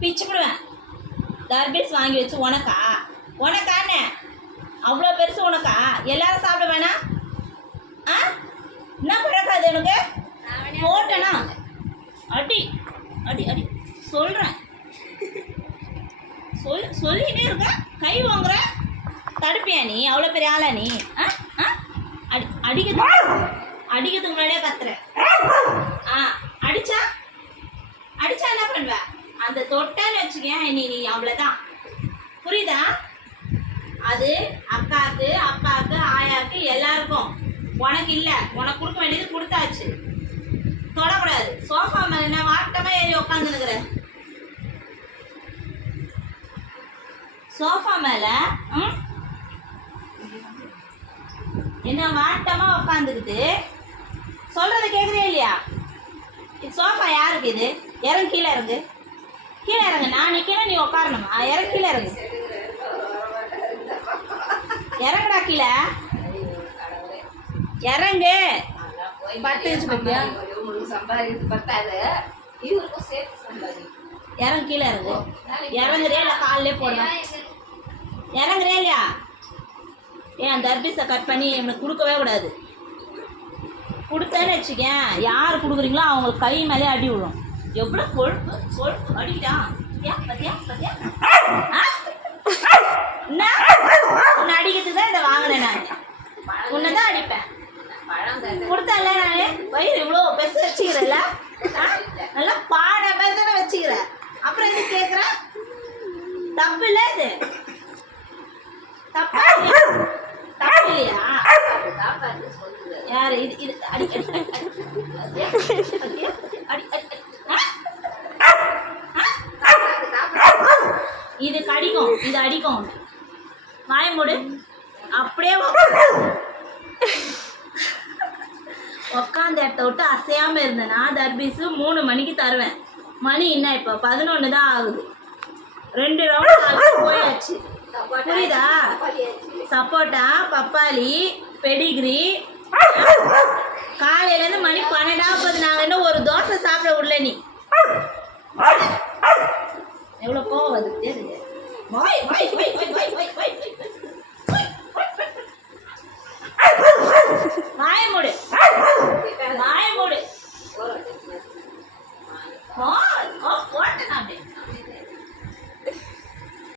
பிச்சுக்கிடுவேன். தர்பீஸ் வாங்கி வச்சு உனக்கானே அவ்வளோ பெருசு உனக்கா? எல்லாரும் சாப்பிட வேணாம். என்ன பழக்காது எனக்கு? போட்டேனா அடி அடி அடி சொல்கிறேன். சொல்லிகிட்டே இருக்க, கை வாங்குற. தடுப்பியா நீ? அவ்வளோ பெரிய ஆளா நீ? அடிக்கிறதுக்கு முன்னாடியே கத்துற. அடிச்சா என்ன பண்ணுவ? அந்த தொட்டன்னு வச்சுக்கேன், நீ அவ்வளோதான். புரியுதா? அது அக்காவுக்கு, அப்பாவுக்கு, ஆயாவுக்கு, எல்லாருக்கும். உனக்கு இல்லை. உனக்கு கொடுக்க வேண்டியது கொடுத்தாச்சு. தொடக்கூடாது. சோஃபா மேலே என்ன வாட்டமாக ஏறி உக்காந்துனுக்குற? சோஃபா மேலே என்ன வாட்டமாக உக்காந்துக்கிட்டு சொல்கிறத கேட்குதே இல்லையா? இது சோஃபா யாருக்கு? இது இறங்கு, கீழே இறங்கு, கீழே இறங்கு. நான் நிற்கணும், நீ உட்காரணுமா? இறங்கு, கீழே இறங்கு, இறங்குடா, கீழே இறங்கு. இறங்கு, கீழே இறங்கு. இறங்குறியா இல்லை காலிலே போடலாம்? இறங்குறியா இல்லையா? ஏன் தர்பீஸை கட் பண்ணி எனக்கு கொடுக்கவே கூடாது. கொடுத்தேன்னு வச்சுக்கேன், யார் கொடுக்குறீங்களோ அவங்க கை மேலே அடி விடும். எவ்வளோ கொழுப்பு கொழுப்பு அடிக்கிட்டா. பத்தியா பத்தியா? என்ன உன்னை அடிக்கிறதுக்கு தான் இதை வாங்கினேன். நான் உன்னை தான் அடிப்பேன். கொடுத்தேன்ல நான். வயிறு இவ்வளோ பெருசு வச்சுக்கிறேன்ல, நல்லா பானை மாதிரி தானே வச்சுக்கிறேன். அப்புறம் இது கேட்குறேன். தப்பு இல்லை, இது தப்பு இல்லையா? யாரு இது? இது இது கடிக்கும், இது அடிக்கும். வாய மூடு. அப்படியே உக்காந்த இடத்த விட்டு அசையாமல் இருந்தேன்னா தர்பீஸு 3 மணிக்கு தருவேன். மணி என்ன இப்போ 11 தான் ஆகுது. 2 ரவுண்டு போயாச்சு. புரியுதா? சப்போட்டா, பப்பாளி, பெடிகிரி. காலையிலேருந்து மணி 12 நாங்கள் இன்னும் ஒரு தோசை சாப்பிட விடல. நீ எவ்வளோ கோவம் வருது? வாய் வாய் வாய் வாய் வாய் வாய்